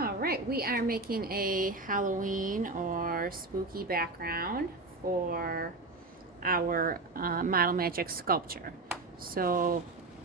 All right, we are making a Halloween or spooky background for our Model Magic sculpture. So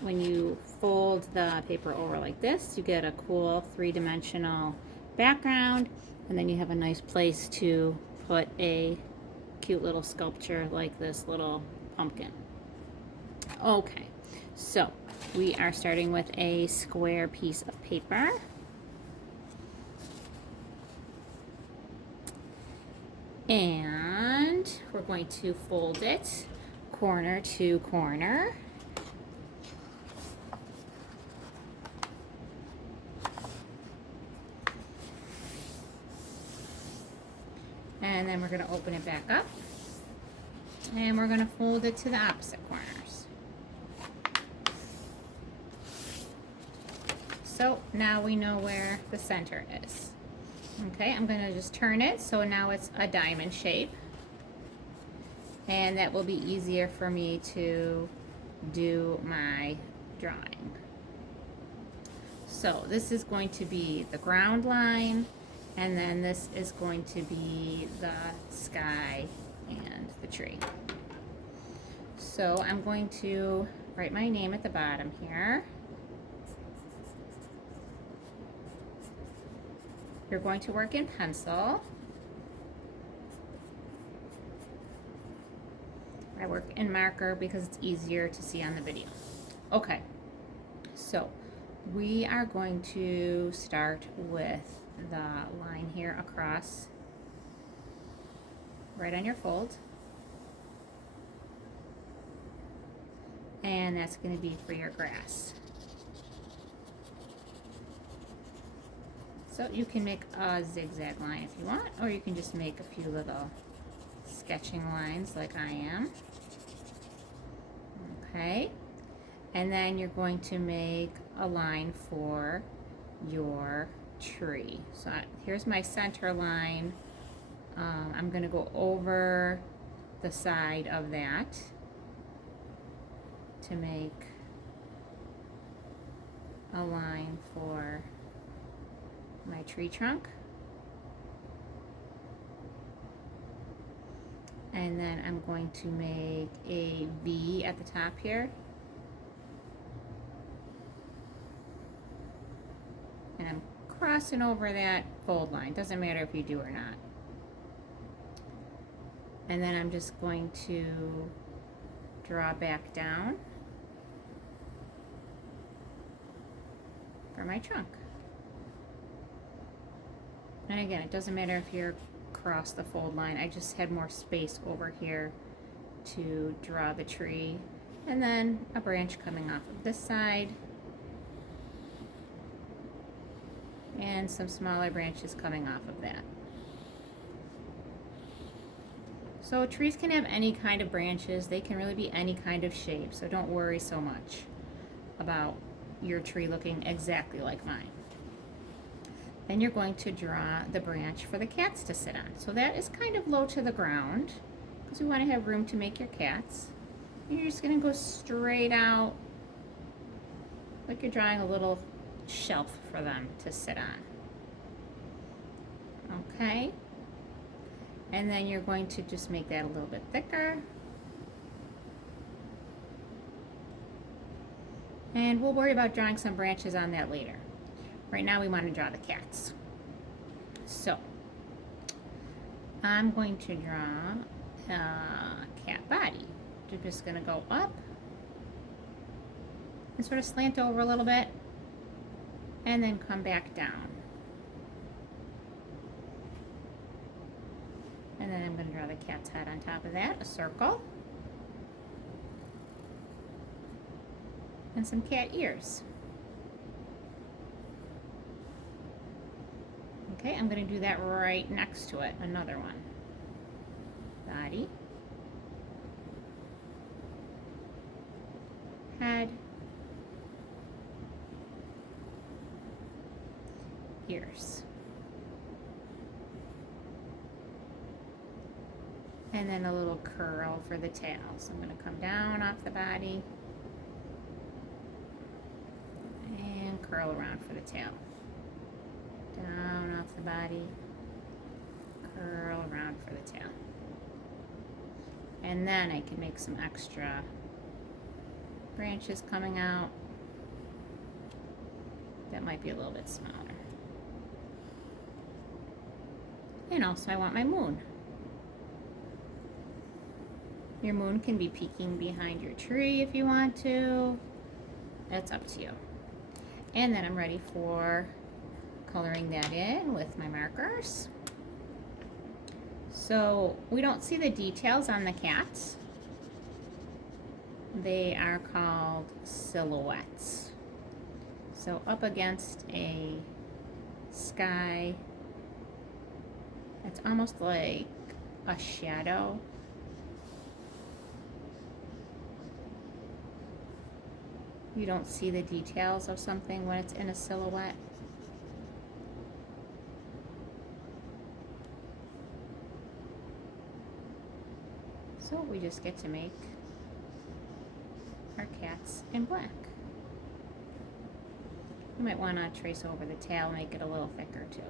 when you fold the paper over like this, you get a cool three-dimensional background, and then you have a nice place to put a cute little sculpture like this little pumpkin. Okay, so we are starting with a square piece of paper. And we're going to fold it corner to corner. And then we're going to open it back up. And we're going to fold it to the opposite corners. So now we know where the center is. Okay, I'm going to just turn it so now it's a diamond shape. And that will be easier for me to do my drawing. So this is going to be the ground line, and then this is going to be the sky and the tree. So I'm going to write my name at the bottom here. You're going to work in pencil. I work in marker because it's easier to see on the video. Okay, so we are going to start with the line here across, right on your fold. And that's going to be for your grass. So you can make a zigzag line if you want, or you can just make a few little sketching lines like I am. Okay, and then you're going to make a line for your tree. So here's my center line. I'm going to go over the side of that to make a line for my tree trunk. And then I'm going to make a V at the top here. And I'm crossing over that fold line. Doesn't matter if you do or not. And then I'm just going to draw back down for my trunk. And again, it doesn't matter if you're across the fold line. I just had more space over here to draw the tree, and then a branch coming off of this side, and some smaller branches coming off of that. So trees can have any kind of branches. They can really be any kind of shape, so don't worry so much about your tree looking exactly like mine. Then you're going to draw the branch for the cats to sit on. So that is kind of low to the ground because we want to have room to make your cats. And you're just going to go straight out like you're drawing a little shelf for them to sit on. Okay? And then you're going to just make that a little bit thicker. And we'll worry about drawing some branches on that later. Right now we want to draw the cats. So I'm going to draw a cat body. You're just going to go up and sort of slant over a little bit and then come back down. And then I'm going to draw the cat's head on top of that, a circle. And some cat ears. Okay, I'm going to do that right next to it, another one. Body. Head. Ears. And then a little curl for the tail. So I'm going to come down off the body and curl around for the tail. Down body, curl around for the tail. And then I can make some extra branches coming out that might be a little bit smaller. And also I want my moon. Your moon can be peeking behind your tree if you want to. That's up to you. And then I'm ready for coloring that in with my markers. So we don't see the details on the cats. They are called silhouettes. So up against a sky, it's almost like a shadow. You don't see the details of something when it's in a silhouette. So we just get to make our cats in black. You might want to trace over the tail, make it a little thicker too.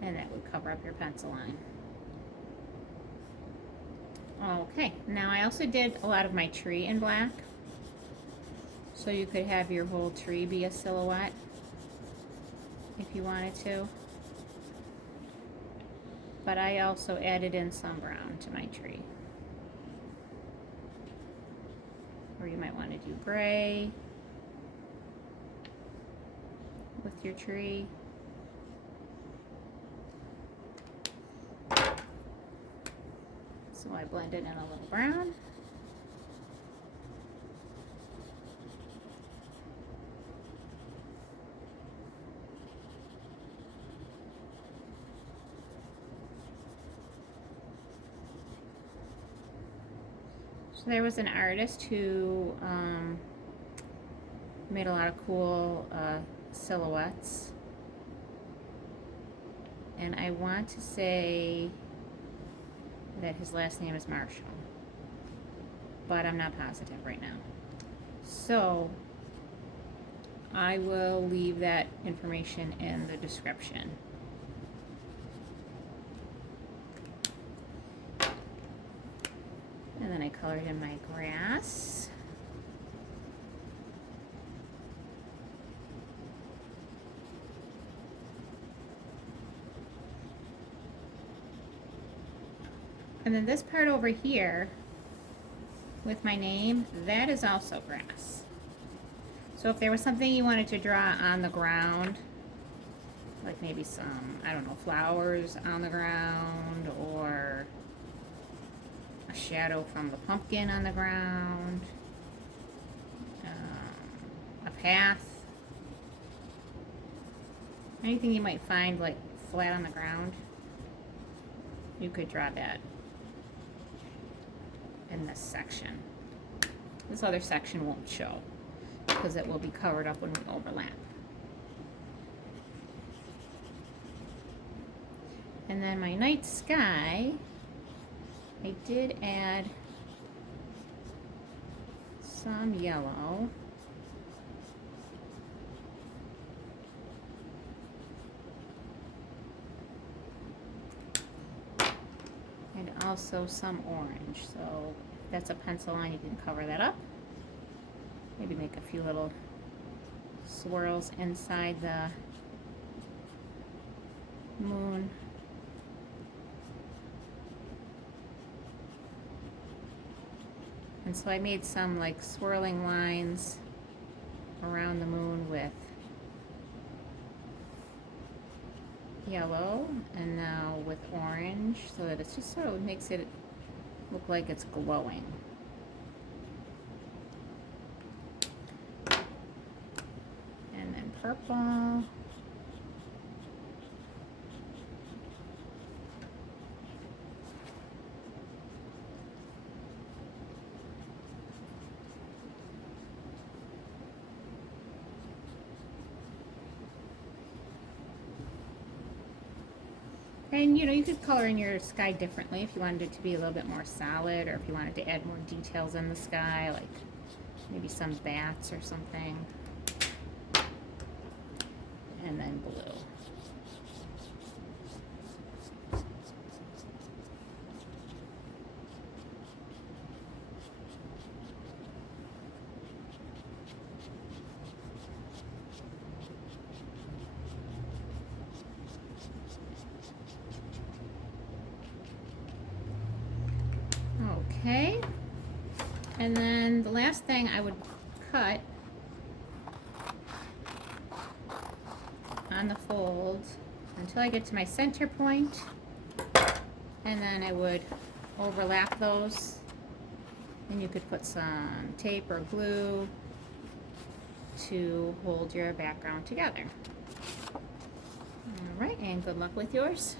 And that would cover up your pencil line. Okay, now I also did a lot of my tree in black. So you could have your whole tree be a silhouette if you wanted to. But I also added in some brown to my tree. Or you might want to do gray with your tree. So I blended in a little brown. So there was an artist who made a lot of cool silhouettes. And I want to say that his last name is Marshall, but I'm not positive right now. So I will leave that information in the description. And then I colored in my grass. And then this part over here with my name, that is also grass. So if there was something you wanted to draw on the ground, like maybe some, I don't know, flowers on the ground, or a shadow from the pumpkin on the ground, a path, anything you might find like flat on the ground, you could draw that in this section. This other section won't show because it will be covered up when we overlap. And then my night sky, I did add some yellow. And also some orange. So if that's a pencil line, you can cover that up. Maybe make a few little swirls inside the moon. And so I made some like swirling lines around the moon with yellow and now with orange, so that it's just sort of makes it look like it's glowing. And then purple. And you know, you could color in your sky differently if you wanted it to be a little bit more solid, or if you wanted to add more details in the sky, like maybe some bats or something. and then blue. Okay, and then the last thing I would cut on the fold until I get to my center point, and then I would overlap those, and you could put some tape or glue to hold your background together. All right, and good luck with yours.